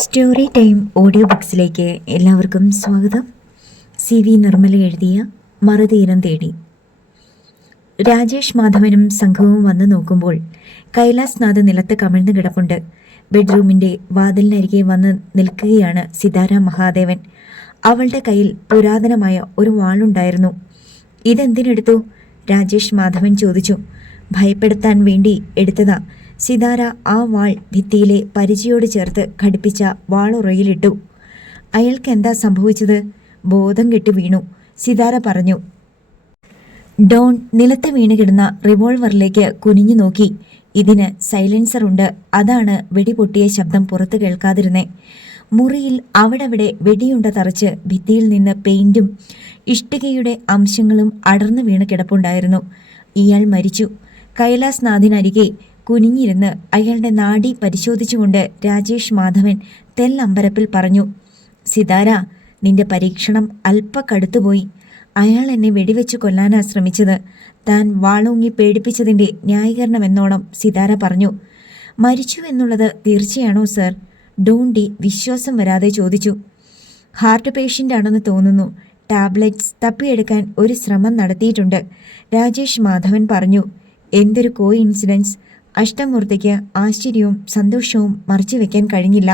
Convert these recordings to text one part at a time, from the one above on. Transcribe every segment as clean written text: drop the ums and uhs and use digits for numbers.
Story time audio ബുക്സിലേക്ക് എല്ലാവർക്കും സ്വാഗതം. CV Nirmala എഴുതിയ മറുതീരം തേടി. രാജേഷ് മാധവനും സംഘവും വന്നു നോക്കുമ്പോൾ കൈലാസ്നാഥ് നിലത്ത് കമിഴ്ന്നു കിടപ്പുണ്ട്. ബെഡ്റൂമിൻ്റെ വാതിലിനരികെ വന്ന് നിൽക്കുകയാണ് സിതാര മഹാദേവൻ. അവളുടെ കയ്യിൽ പുരാതനമായ ഒരു വാളുണ്ടായിരുന്നു. ഇതെന്തിനെടുത്തു? രാജേഷ് മാധവൻ ചോദിച്ചു. ഭയപ്പെടുത്താൻ വേണ്ടി എടുത്തതാ. സിതാര ആ വാൾ ഭിത്തിയിലെ പരിചയോട് ചേർത്ത് ഘടിപ്പിച്ച വാളുറയിലിട്ടു. അയാൾക്ക് എന്താ സംഭവിച്ചത്? ബോധം കെട്ട് വീണു, സിതാര പറഞ്ഞു. ഡോൺ നിലത്ത് വീണ് കിടന്ന റിവോൾവറിലേക്ക് കുനിഞ്ഞു നോക്കി. ഇതിന് സൈലൻസർ ഉണ്ട്, അതാണ് വെടിപൊട്ടിയ ശബ്ദം പുറത്തു കേൾക്കാതിരുന്നേ. മുറിയിൽ അവിടവിടെ വെടിയുണ്ട തറച്ച് ഭിത്തിയിൽ നിന്ന് പെയിന്റും ഇഷ്ടികയുടെ അംശങ്ങളും അടർന്നു വീണ് കിടപ്പുണ്ടായിരുന്നു. ഇയാൾ മരിച്ചു. കൈലാസ്നാഥിനരികെ കുനിഞ്ഞിരുന്ന് അയാളുടെ നാഡി പരിശോധിച്ചുകൊണ്ട് രാജേഷ് മാധവൻ തെല്ലമ്പരപ്പിൽ പറഞ്ഞു. സിതാര, നിന്റെ പരീക്ഷണം അല്പക്കടുത്തുപോയി. അയാൾ എന്നെ വെടിവെച്ച് കൊല്ലാനാ ശ്രമിച്ചത്. താൻ വാളൂങ്ങി പേടിപ്പിച്ചതിൻ്റെ ന്യായീകരണമെന്നോണം സിതാര പറഞ്ഞു. മരിച്ചു എന്നുള്ളത് തീർച്ചയാണോ സർ? ഡോണ്ടി വിശ്വാസം വരാതെ ചോദിച്ചു. ഹാർട്ട് പേഷ്യൻ്റ് ആണെന്ന് തോന്നുന്നു. ടാബ്ലറ്റ്സ് തപ്പിയെടുക്കാൻ ഒരു ശ്രമം നടത്തിയിട്ടുണ്ട്, രാജേഷ് മാധവൻ പറഞ്ഞു. എന്തൊരു കോയിൻസിഡൻസ്! അഷ്ടമൂർത്തിക്ക് ആശ്ചര്യവും സന്തോഷവും മറച്ചുവെക്കാൻ കഴിഞ്ഞില്ല.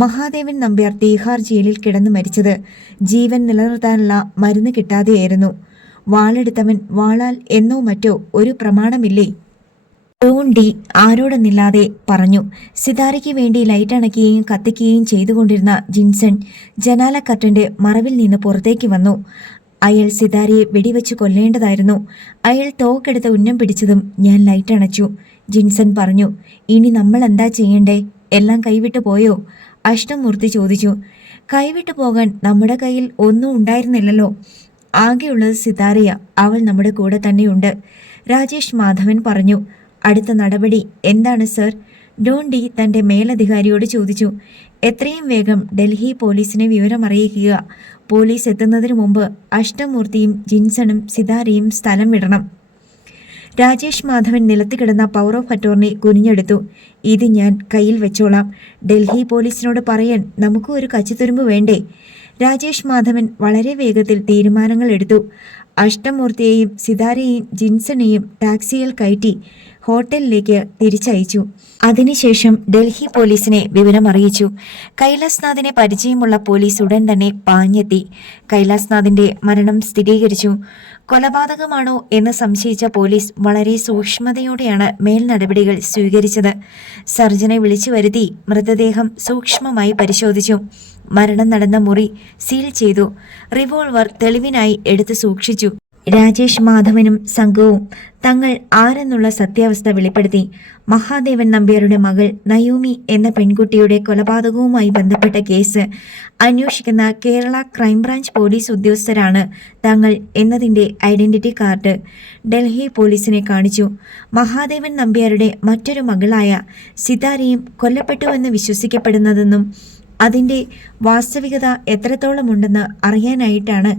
മഹാദേവൻ നമ്പ്യാർ തീഹാർ ജയിലിൽ കിടന്നു മരിച്ചത് ജീവൻ നിലനിർത്താനുള്ള മരുന്ന് കിട്ടാതെയായിരുന്നു. വാളെടുത്തവൻ വാളാൽ എന്നോ മറ്റോ ഒരു പ്രമാണമില്ലേ? ഡോണ്ടി ആരോടെന്നില്ലാതെ പറഞ്ഞു. സിതാരയ്ക്ക് വേണ്ടി ലൈറ്റ് അണയ്ക്കുകയും കത്തിക്കുകയും ചെയ്തുകൊണ്ടിരുന്ന ജിൻസൺ ജനാല കർട്ടന്റെ മറവിൽ നിന്ന് പുറത്തേക്ക് വന്നു. അയാൾ സിതാരയെ വെടിവെച്ച് കൊല്ലേണ്ടതായിരുന്നു. അയാൾ തോക്കെടുത്ത് ഉന്നം പിടിച്ചതും ഞാൻ ലൈറ്റ് അണച്ചു, ജിൻസൺ പറഞ്ഞു. ഇനി നമ്മൾ എന്താ ചെയ്യണ്ടേ? എല്ലാം കൈവിട്ടു പോയോ? അഷ്ടമൂർത്തി ചോദിച്ചു. കൈവിട്ടു പോകാൻ നമ്മുടെ കയ്യിൽ ഒന്നും ഉണ്ടായിരുന്നില്ലല്ലോ. ആകെയുള്ളത് സിതാരയ, അവൾ നമ്മുടെ കൂടെ തന്നെയുണ്ട്, രാജേഷ് മാധവൻ പറഞ്ഞു. അടുത്ത നടപടി എന്താണ് സർ? ഡോണ്ടി തൻ്റെ മേലധികാരിയോട് ചോദിച്ചു. എത്രയും വേഗം ഡൽഹി പോലീസിനെ വിവരമറിയിക്കുക. പോലീസ് എത്തുന്നതിന് മുമ്പ് അഷ്ടമൂർത്തിയും ജിൻസണും സിതാരയും സ്ഥലം വിടണം. രാജേഷ് മാധവൻ നിലത്ത് കിടന്ന പവർ ഓഫ് അറ്റോർണി കുനിഞ്ഞെടുത്തു. ഇത് ഞാൻ കയ്യിൽ വെച്ചോളാം. ഡൽഹി പോലീസിനോട് പറയാൻ നമുക്ക് ഒരു കച്ചിത്തുരുമ്പ് വേണ്ടേ? രാജേഷ് മാധവൻ വളരെ വേഗത്തിൽ തീരുമാനങ്ങൾ എടുത്തു. അഷ്ടമൂർത്തിയെയും സിതാരയെയും ജിൻസണെയും ടാക്സിയിൽ കയറ്റി ഹോട്ടലിലേക്ക് തിരിച്ചയച്ചു. അതിനുശേഷം ഡൽഹി പോലീസിനെ വിവരമറിയിച്ചു. കൈലാസ്നാഥിനെ പരിചയമുള്ള പോലീസ് ഉടൻ തന്നെ പാഞ്ഞെത്തി. കൈലാസ്നാഥിന്റെ മരണം സ്ഥിരീകരിച്ചു. കൊലപാതകമാണോ എന്ന് സംശയിച്ച പോലീസ് വളരെ സൂക്ഷ്മതയോടെയാണ് മേൽനടപടികൾ സ്വീകരിച്ചത്. സർജനെ വിളിച്ചു വരുത്തി മൃതദേഹം സൂക്ഷ്മമായി പരിശോധിച്ചു. മരണം നടന്ന മുറി സീൽ ചെയ്തു. റിവോൾവർ തെളിവിനായി എടുത്തു സൂക്ഷിച്ചു. രാജേഷ് മാധവനും സംഘവും തങ്ങൾ ആരെന്നുള്ള സത്യാവസ്ഥ വെളിപ്പെടുത്തി. മഹാദേവൻ നമ്പ്യാരുടെ മകൾ നയോമി എന്ന പെൺകുട്ടിയുടെ കൊലപാതകവുമായി ബന്ധപ്പെട്ട കേസ് അന്വേഷിക്കുന്ന കേരള ക്രൈംബ്രാഞ്ച് പോലീസ് ഉദ്യോഗസ്ഥരാണ് തങ്ങൾ എന്നതിൻ്റെ ഐഡന്റിറ്റി കാർഡ് ഡൽഹി പോലീസിനെ കാണിച്ചു. മഹാദേവൻ നമ്പ്യാരുടെ മറ്റൊരു മകളായ സിതാരയും കൊല്ലപ്പെട്ടുവെന്ന് വിശ്വസിക്കപ്പെടുന്നതെന്നും അതിൻ്റെ വാസ്തവികത എത്രത്തോളമുണ്ടെന്ന് അറിയാനായിട്ടാണ്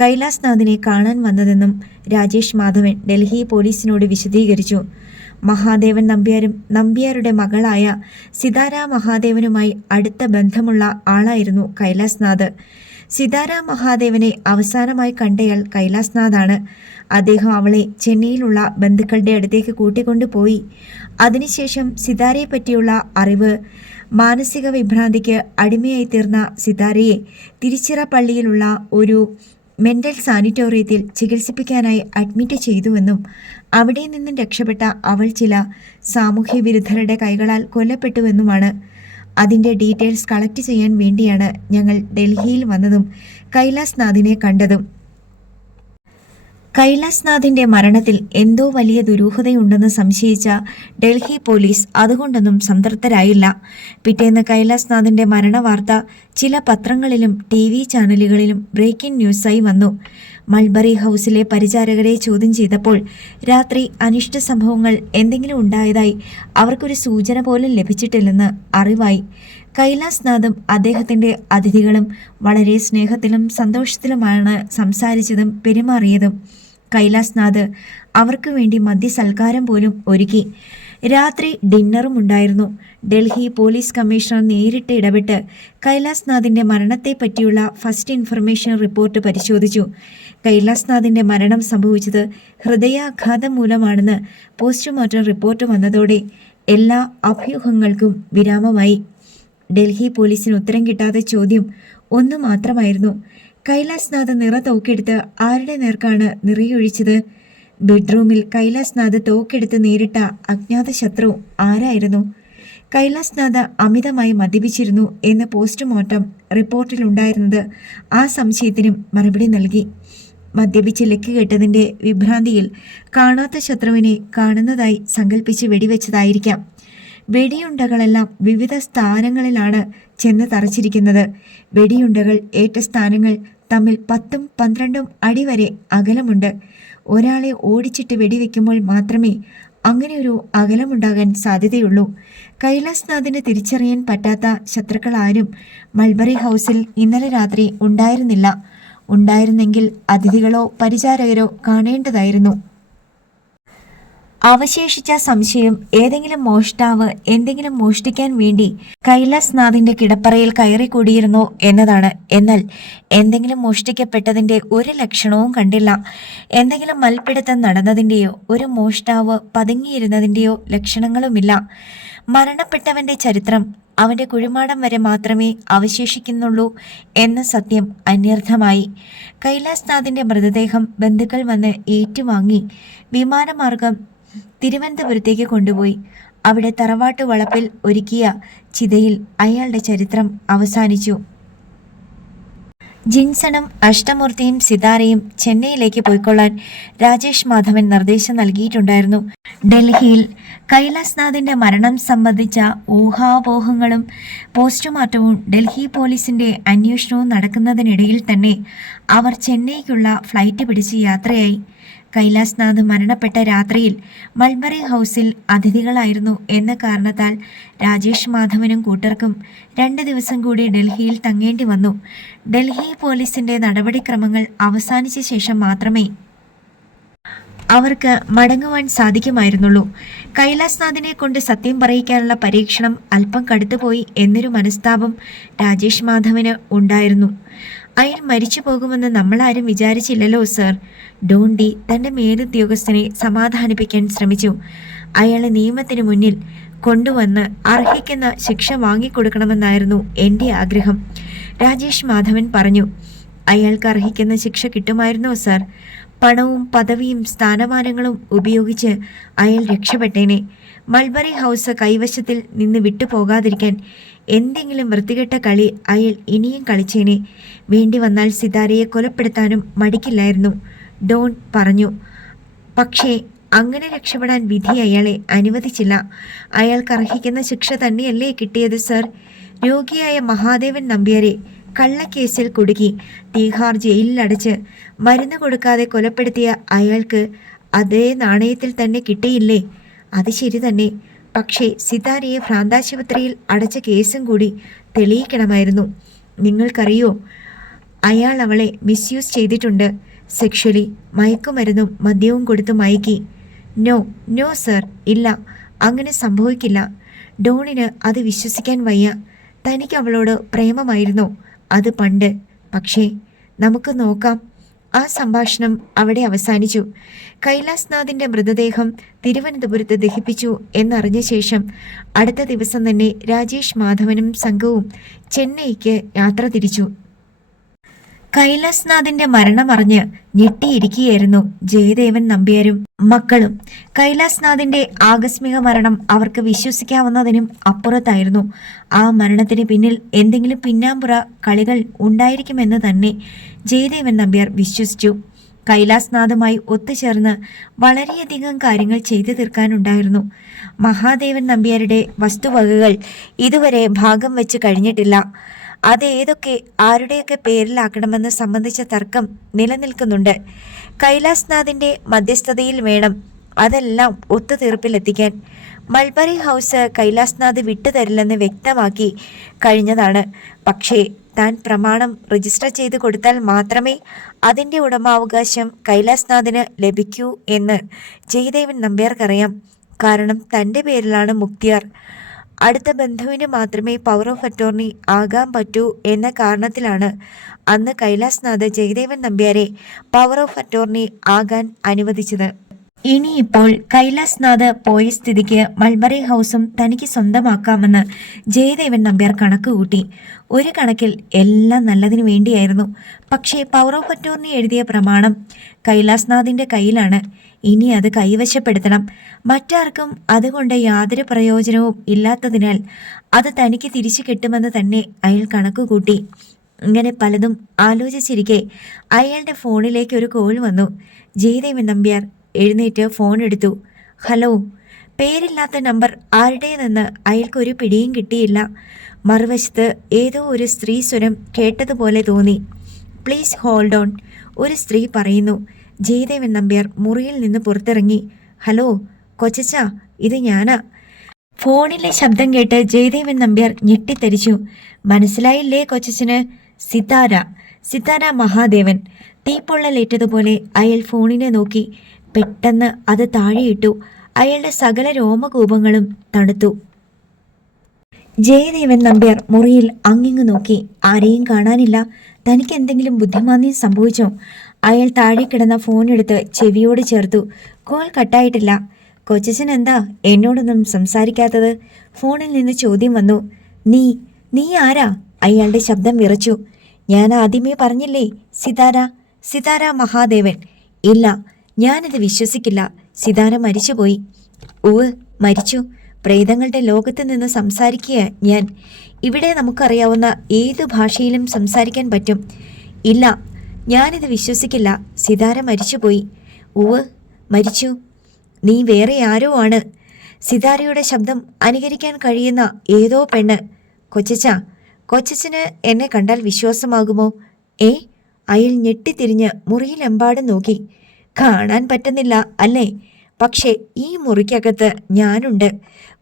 കൈലാസ്നാഥിനെ കാണാൻ വന്നതെന്നും രാജേഷ് മാധവൻ ഡൽഹി പോലീസിനോട് വിശദീകരിച്ചു. മഹാദേവൻ നമ്പ്യാരും നമ്പ്യാരുടെ മകളായ സിതാര മഹാദേവനുമായി അടുത്ത ബന്ധമുള്ള ആളായിരുന്നു കൈലാസ്നാഥ്. സിതാര മഹാദേവനെ അവസാനമായി കണ്ടയാൾ കൈലാസ്നാഥാണ്. അദ്ദേഹം അവളെ ചെന്നൈയിലുള്ള ബന്ധുക്കളുടെ അടുത്തേക്ക് കൂട്ടിക്കൊണ്ടുപോയി. അതിനുശേഷം സിതാരയെ പറ്റിയുള്ള അറിവ് മാനസിക വിഭ്രാന്തിക്ക് അടിമയായി തീർന്ന സിതാരയെ തിരുച്ചിറപ്പള്ളിയിലുള്ള ഒരു മെന്റൽ സാനിറ്റോറിയത്തിൽ ചികിത്സിപ്പിക്കാനായി അഡ്മിറ്റ് ചെയ്തുവെന്നും അവിടെ നിന്നും രക്ഷപ്പെട്ട അവൾ ചില സാമൂഹ്യ വിരുദ്ധരുടെ കൈകളാൽ കൊല്ലപ്പെട്ടുവെന്നുമാണ്. അതിൻ്റെ ഡീറ്റെയിൽസ് കളക്ട് ചെയ്യാൻ വേണ്ടിയാണ് ഞങ്ങൾ ഡൽഹിയിൽ വന്നതും കൈലാസ്നാഥിനെ കണ്ടതും. കൈലാസ്നാഥിന്റെ മരണത്തിൽ എന്തോ വലിയ ദുരൂഹതയുണ്ടെന്ന് സംശയിച്ച ഡൽഹി പോലീസ് അതുകൊണ്ടൊന്നും സംതൃപ്തരായില്ല. പിറ്റേന്ന് കൈലാസ്നാഥിന്റെ മരണവാർത്ത ചില പത്രങ്ങളിലും TV ചാനലുകളിലും ബ്രേക്കിംഗ് ന്യൂസായി വന്നു. മൾബറി ഹൗസിലെ പരിചാരകരെ ചോദ്യം ചെയ്തപ്പോൾ രാത്രി അനിഷ്ട സംഭവങ്ങൾ എന്തെങ്കിലും ഉണ്ടായതായി അവർക്കൊരു സൂചന പോലും ലഭിച്ചിട്ടില്ലെന്ന് അറിവായി. കൈലാസ്നാഥും അദ്ദേഹത്തിൻ്റെ അതിഥികളും വളരെ സ്നേഹത്തിലും സന്തോഷത്തിലുമാണ് സംസാരിച്ചതും പെരുമാറിയതും. കൈലാസ്നാഥ് അവർക്ക് വേണ്ടി മദ്യസൽക്കാരം പോലും ഒരുക്കി. രാത്രി ഡിന്നറും ഉണ്ടായിരുന്നു. ഡൽഹി പോലീസ് കമ്മീഷണർ നേരിട്ട് ഇടപെട്ട് കൈലാസ്നാഥിന്റെ മരണത്തെപ്പറ്റിയുള്ള ഫസ്റ്റ് ഇൻഫർമേഷൻ റിപ്പോർട്ട് പരിശോധിച്ചു. കൈലാസ്നാഥിന്റെ മരണം സംഭവിച്ചത് ഹൃദയാഘാതം മൂലമാണെന്ന് പോസ്റ്റ്മോർട്ടം റിപ്പോർട്ട് വന്നതോടെ എല്ലാ അഭ്യൂഹങ്ങൾക്കും വിരാമമായി. ഡൽഹി പോലീസിന് ഉത്തരം കിട്ടാത്ത ചോദ്യം ഒന്നു മാത്രമായിരുന്നു: കൈലാസ്നാഥ് നിറ തോക്കെടുത്ത് ആരുടെ നേർക്കാണ് നിറയൊഴിച്ചത്? ബെഡ്റൂമിൽ കൈലാസ്നാഥ് തോക്കെടുത്ത് നേരിട്ട അജ്ഞാത ശത്രു ആരായിരുന്നു? കൈലാസ്നാഥ് അമിതമായി മദ്യപിച്ചിരുന്നു എന്ന് പോസ്റ്റ്മോർട്ടം റിപ്പോർട്ടിലുണ്ടായിരുന്നത് ആ സംശയത്തിനും മറുപടി നൽകി. മദ്യപിച്ച് ലക്ക് കെട്ടതിൻ്റെ വിഭ്രാന്തിയിൽ കാണാത്ത ശത്രുവിനെ കാണുന്നതായി സങ്കല്പിച്ച് വെടിവെച്ചതായിരിക്കാം. വെടിയുണ്ടകളെല്ലാം വിവിധ സ്ഥാനങ്ങളിലാണ് ചെന്ന് തറച്ചിരിക്കുന്നത്. വെടിയുണ്ടകൾ ഏറ്റ സ്ഥാനങ്ങൾ തമ്മിൽ 10-12 അടി വരെ അകലമുണ്ട്. ഒരാളെ ഓടിച്ചിട്ട് വെടിവെക്കുമ്പോൾ മാത്രമേ അങ്ങനെയൊരു അകലമുണ്ടാകാൻ സാധ്യതയുള്ളൂ. കൈലാസ്നാഥിന് തിരിച്ചറിയാൻ പറ്റാത്ത ശത്രുക്കൾ ആരും മൾബറി ഹൗസിൽ ഇന്നലെ രാത്രി ഉണ്ടായിരുന്നില്ല. ഉണ്ടായിരുന്നെങ്കിൽ അതിഥികളോ പരിചാരകരോ കാണേണ്ടതായിരുന്നു. അവശേഷിച്ച സംശയം ഏതെങ്കിലും മോഷ്ടാവ് എന്തെങ്കിലും മോഷ്ടിക്കാൻ വേണ്ടി കൈലാസ്നാഥിന്റെ കിടപ്പറയിൽ കയറിക്കൂടിയിരുന്നോ എന്നതാണ്. എന്നാൽ എന്തെങ്കിലും മോഷ്ടിക്കപ്പെട്ടതിന്റെ ഒരു ലക്ഷണവും കണ്ടില്ല. എന്തെങ്കിലും മൽപ്പിടുത്തം നടന്നതിന്റെയോ ഒരു മോഷ്ടാവ് പതുങ്ങിയിരുന്നതിന്റെയോ ലക്ഷണങ്ങളുമില്ല. മരണപ്പെട്ടവന്റെ ചരിത്രം അവന്റെ കുഴിമാടം വരെ മാത്രമേ അവശേഷിക്കുന്നുള്ളൂ എന്ന സത്യം അന്വർത്ഥമായി. കൈലാസ്നാഥിന്റെ മൃതദേഹം ബന്ധുക്കൾ വന്ന് ഏറ്റുവാങ്ങി വിമാനമാർഗം തിരുവനന്തപുരത്തേക്ക് കൊണ്ടുപോയി. അവിടെ തറവാട്ടു വളപ്പിൽ ഒരുക്കിയ ചിതയിൽ അയാളുടെ ചരിത്രം അവസാനിച്ചു. ജിൻസണും അഷ്ടമൂർത്തിയും സിതാരയും ചെന്നൈയിലേക്ക് പോയിക്കൊള്ളാൻ രാജേഷ് മാധവൻ നിർദ്ദേശം നൽകിയിട്ടുണ്ടായിരുന്നു. ഡൽഹിയിൽ കൈലാസ്നാഥിന്റെ മരണം സംബന്ധിച്ച ഊഹാപോഹങ്ങളും പോസ്റ്റ്മോർട്ടവും ഡൽഹി പോലീസിന്റെ അന്വേഷണവും നടക്കുന്നതിനിടയിൽ തന്നെ അവർ ചെന്നൈക്കുള്ള ഫ്ലൈറ്റ് പിടിച്ച് യാത്രയായി. കൈലാസ്നാഥ് മരണപ്പെട്ട രാത്രിയിൽ മൾബറി ഹൗസിൽ അതിഥികളായിരുന്നു എന്ന കാരണത്താൽ രാജേഷ് മാധവനും കൂട്ടർക്കും 2 ദിവസം കൂടി ഡൽഹിയിൽ തങ്ങേണ്ടി വന്നു. ഡൽഹി പോലീസിന്റെ നടപടിക്രമങ്ങൾ അവസാനിച്ച ശേഷം മാത്രമേ അവർക്ക് മടങ്ങുവാൻ സാധിക്കുമായിരുന്നുള്ളൂ. കൈലാസ്നാഥിനെ കൊണ്ട് സത്യം പറയിക്കാനുള്ള പരീക്ഷണം അല്പം കടുത്തുപോയി എന്നൊരു മനസ്താപം രാജേഷ് മാധവന് ഉണ്ടായിരുന്നു. അയാൾ മരിച്ചു പോകുമെന്ന് നമ്മളാരും വിചാരിച്ചില്ലല്ലോ സർ. ഡോണ്ടി തൻ്റെ മേലുദ്യോഗസ്ഥനെ സമാധാനിപ്പിക്കാൻ ശ്രമിച്ചു. അയാളെ നിയമത്തിന് മുന്നിൽ കൊണ്ടുവന്ന് അർഹിക്കുന്ന ശിക്ഷ വാങ്ങിക്കൊടുക്കണമെന്നായിരുന്നു എൻ്റെ ആഗ്രഹം, രാജേഷ് മാധവൻ പറഞ്ഞു. അയാൾക്ക് അർഹിക്കുന്ന ശിക്ഷ കിട്ടുമായിരുന്നോ സർ? പണവും പദവിയും സ്ഥാനമാനങ്ങളും ഉപയോഗിച്ച് അയാൾ രക്ഷപ്പെട്ടേനെ. മൾബറി ഹൗസ് കൈവശത്തിൽ നിന്ന് വിട്ടുപോകാതിരിക്കാൻ എന്തെങ്കിലും വൃത്തികെട്ട കളി അയാൾ ഇനിയും കളിച്ചേനെ. വേണ്ടി വന്നാൽ സിതാരയെ കൊലപ്പെടുത്താനും മടിക്കില്ലായിരുന്നു, ഡോൺ പറഞ്ഞു. പക്ഷേ അങ്ങനെ രക്ഷപ്പെടാൻ വിധി അയാളെ അനുവദിച്ചില്ല. അയാൾക്ക് അർഹിക്കുന്ന ശിക്ഷ തന്നെയല്ലേ കിട്ടിയത് സർ? രോഗിയായ മഹാദേവൻ നമ്പ്യാരെ കള്ളക്കേസിൽ കുടുക്കി തീഹാർ ജയിലിലടച്ച് മരുന്ന് കൊടുക്കാതെ കൊലപ്പെടുത്തിയ അയാൾക്ക് അതേ നാണയത്തിൽ തന്നെ കിട്ടിയില്ലേ? അത് ശരി തന്നെ. പക്ഷേ സിതാരയെ ഭ്രാന്താശുപത്രിയിൽ അടച്ച കേസും കൂടി തെളിയിക്കണമായിരുന്നു. നിങ്ങൾക്കറിയോ, അയാൾ അവളെ മിസ്യൂസ് ചെയ്തിട്ടുണ്ട്. സെക്ഷലി, മയക്കുമരുന്നും മദ്യവും കൊടുത്ത് മയക്കി. നോ സർ, ഇല്ല, അങ്ങനെ സംഭവിക്കില്ല. ഡോണിന് അത് വിശ്വസിക്കാൻ വയ്യ. തനിക്ക് അവളോട് പ്രേമമായിരുന്നോ? അത് പണ്ട്. പക്ഷേ നമുക്ക് നോക്കാം. ആ സംഭാഷണം അവിടെ അവസാനിച്ചു. കൈലാസ്നാഥിന്റെ മൃതദേഹം തിരുവനന്തപുരത്ത് ദഹിപ്പിച്ചു എന്നറിഞ്ഞ ശേഷം അടുത്ത ദിവസം തന്നെ രാജേഷ് മാധവനും സംഘവും ചെന്നൈക്ക് യാത്ര തിരിച്ചു. കൈലാസ്നാഥിന്റെ മരണമറിഞ്ഞ് ഞെട്ടിയിരിക്കുകയായിരുന്നു ജയദേവൻ നമ്പ്യാരും മക്കളും. കൈലാസ്നാഥിന്റെ ആകസ്മിക മരണം അവർക്ക് വിശ്വസിക്കാവുന്നതിനും അപ്പുറത്തായിരുന്നു. ആ മരണത്തിന് പിന്നിൽ എന്തെങ്കിലും പിന്നാമ്പുറ കളികൾ ഉണ്ടായിരിക്കുമെന്ന് തന്നെ ജയദേവൻ നമ്പ്യാർ വിശ്വസിച്ചു. കൈലാസ്നാഥുമായി ഒത്തുചേർന്ന് വളരെയധികം കാര്യങ്ങൾ ചെയ്തു തീർക്കാനുണ്ടായിരുന്നു. മഹാദേവൻ നമ്പ്യാരുടെ വസ്തുവകകൾ ഇതുവരെ ഭാഗം വെച്ച് കഴിഞ്ഞിട്ടില്ല. അത് ഏതൊക്കെ ആരുടെയൊക്കെ പേരിലാക്കണമെന്ന് സംബന്ധിച്ച തർക്കം നിലനിൽക്കുന്നുണ്ട്. കൈലാസ്നാഥിന്റെ മധ്യസ്ഥതയിൽ വേണം അതെല്ലാം ഒത്തുതീർപ്പിലെത്തിക്കാൻ. മൾബറി ഹൗസ് കൈലാസ്നാഥ് വിട്ടുതരില്ലെന്ന് വ്യക്തമാക്കി കഴിഞ്ഞതാണ്. പക്ഷേ താൻ പ്രമാണം രജിസ്റ്റർ ചെയ്ത് കൊടുത്താൽ മാത്രമേ അതിൻ്റെ ഉടമാവകാശം കൈലാസ്നാഥിന് ലഭിക്കൂ എന്ന് ജയദേവൻ നമ്പ്യാർക്കറിയാം. കാരണം തൻ്റെ പേരിലാണ് മുക്തിയാർ. അടുത്ത ബന്ധുവിന് മാത്രമേ പവർ ഓഫ് അറ്റോർണി ആകാൻ പറ്റൂ എന്ന കാരണത്തിലാണ് അന്ന് കൈലാസ്നാഥ് ജയദേവൻ നമ്പ്യാരെ പവർ ഓഫ് അറ്റോർണി ആകാൻ അനുവദിച്ചത്. ഇനിയിപ്പോൾ കൈലാസ്നാഥ് പോയ സ്ഥിതിക്ക് മൾബറി ഹൗസും തനിക്ക് സ്വന്തമാക്കാമെന്ന് ജയദേവൻ നമ്പ്യാർ കണക്കുകൂട്ടി. ഒരു കണക്കിൽ എല്ലാം നല്ലതിനു വേണ്ടിയായിരുന്നു. പക്ഷേ പവർ ഓഫ് അറ്റോർണി എഴുതിയ പ്രമാണം കൈലാസ്നാഥിൻ്റെ കയ്യിലാണ്. ഇനി അത് കൈവശപ്പെടുത്തണം. മറ്റാർക്കും അതുകൊണ്ട് യാതൊരു പ്രയോജനവും ഇല്ലാത്തതിനാൽ അത് തനിക്ക് തിരിച്ചു കിട്ടുമെന്ന് തന്നെ അയാൾ കണക്കുകൂട്ടി. ഇങ്ങനെ പലതും ആലോചിച്ചിരിക്കെ അയാളുടെ ഫോണിലേക്ക് ഒരു കോൾ വന്നു. ജയദേവൻ നമ്പ്യാർ എഴുന്നേറ്റ് ഫോൺ എടുത്തു. ഹലോ. പേരില്ലാത്ത നമ്പർ ആരുടേതെന്ന് അയാൾക്കൊരു പിടിയും കിട്ടിയില്ല. മറുവശത്ത് ഏതോ ഒരു സ്ത്രീ സ്വരം കേട്ടതുപോലെ തോന്നി. പ്ലീസ് ഹോൾഡ് ഓൺ, ഒരു സ്ത്രീ പറയുന്നു. ജയദേവൻ നമ്പ്യാർ മുറിയിൽ നിന്ന് പുറത്തിറങ്ങി. ഹലോ കൊച്ചച്ച, ഇത് ഞാനാ. ഫോണിലെ ശബ്ദം കേട്ട് ജയദേവൻ നമ്പ്യാർ ഞെട്ടിത്തരിച്ചു. മനസ്സിലായില്ലേ കൊച്ചച്ചന്? സിതാര മഹാദേവൻ. തീപ്പൊള്ളലേറ്റതുപോലെ അയാൾ ഫോണിനെ നോക്കി. പെട്ടെന്ന് അത് താഴെയിട്ടു. അയാളുടെ സകല രോമകൂപങ്ങളും തണുത്തു. ജയദേവൻ നമ്പ്യാർ മുറിയിൽ അങ്ങിങ്ങു നോക്കി. ആരെയും കാണാനില്ല. തനിക്ക് എന്തെങ്കിലും ബുദ്ധിമാന്യം സംഭവിച്ചോ? അയാൾ താഴെ കിടന്ന ഫോണെടുത്ത് ചെവിയോട് ചേർത്തു. കോൾ കട്ടായിട്ടില്ല. കൊച്ചച്ചൻ എന്താ എന്നോടൊന്നും സംസാരിക്കാത്തത്? ഫോണിൽ നിന്ന് ചോദ്യം വന്നു. നീ ആരാ? അയാളുടെ ശബ്ദം വിറച്ചു. ഞാൻ ആദ്യമേ പറഞ്ഞില്ലേ, സിതാര മഹാദേവൻ. ഇല്ല, ഞാനിത് വിശ്വസിക്കില്ല. സിതാര മരിച്ചുപോയി. മരിച്ചു. പ്രേതങ്ങളുടെ ലോകത്ത് നിന്ന് സംസാരിക്കുക ഞാൻ. ഇവിടെ നമുക്കറിയാവുന്ന ഏത് ഭാഷയിലും സംസാരിക്കാൻ പറ്റും. ഇല്ല, ഞാനിത് വിശ്വസിക്കില്ല. സിതാര മരിച്ചുപോയി. മരിച്ചു. നീ വേറെ ആരോ ആണ്. സിതാരയുടെ ശബ്ദം അനുകരിക്കാൻ കഴിയുന്ന ഏതോ പെണ്ണ്. കൊച്ചച്ചന് എന്നെ കണ്ടാൽ വിശ്വാസമാകുമോ? അയാൾ ഞെട്ടിത്തിരിഞ്ഞ് മുറിയിലെമ്പാടും നോക്കി. കാണാൻ പറ്റുന്നില്ല അല്ലേ? പക്ഷേ ഈ മുറിക്കകത്ത് ഞാനുണ്ട്.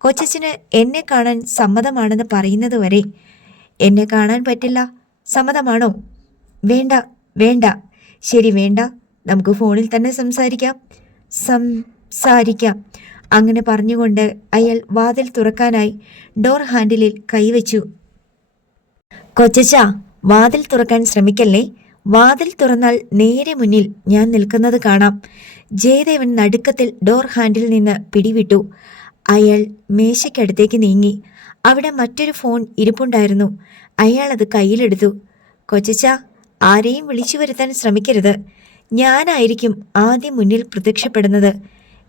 കൊച്ചച്ചന് എന്നെ കാണാൻ സമ്മതമാണെന്ന് പറയുന്നത് വരെ. എന്നെ കാണാൻ പറ്റില്ല. സമ്മതമാണോ? വേണ്ട. ശരി, വേണ്ട. നമുക്ക് ഫോണിൽ തന്നെ സംസാരിക്കാം. അങ്ങനെ പറഞ്ഞുകൊണ്ട് അയാൾ വാതിൽ തുറക്കാനായി ഡോർ ഹാൻഡിലിൽ കൈവച്ചു. കൊച്ചച്ച, വാതിൽ തുറക്കാൻ ശ്രമിക്കല്ലേ. വാതിൽ തുറന്നാൽ നേരെ മുന്നിൽ ഞാൻ നിൽക്കുന്നത് കാണാം. ജയദേവൻ നടുക്കത്തിൽ ഡോർ ഹാൻഡിൽ നിന്ന് പിടിവിട്ടു. അയാൾ മേശയ്ക്കടുത്തേക്ക് നീങ്ങി. അവിടെ മറ്റൊരു ഫോൺ ഇരിപ്പുണ്ടായിരുന്നു. അയാൾ അത് കയ്യിലെടുത്തു. കൊച്ചച്ച, ആരെയും വിളിച്ചു വരുത്താൻ ശ്രമിക്കരുത്. ഞാനായിരിക്കും ആദ്യം മുന്നിൽ പ്രത്യക്ഷപ്പെടുന്നത്.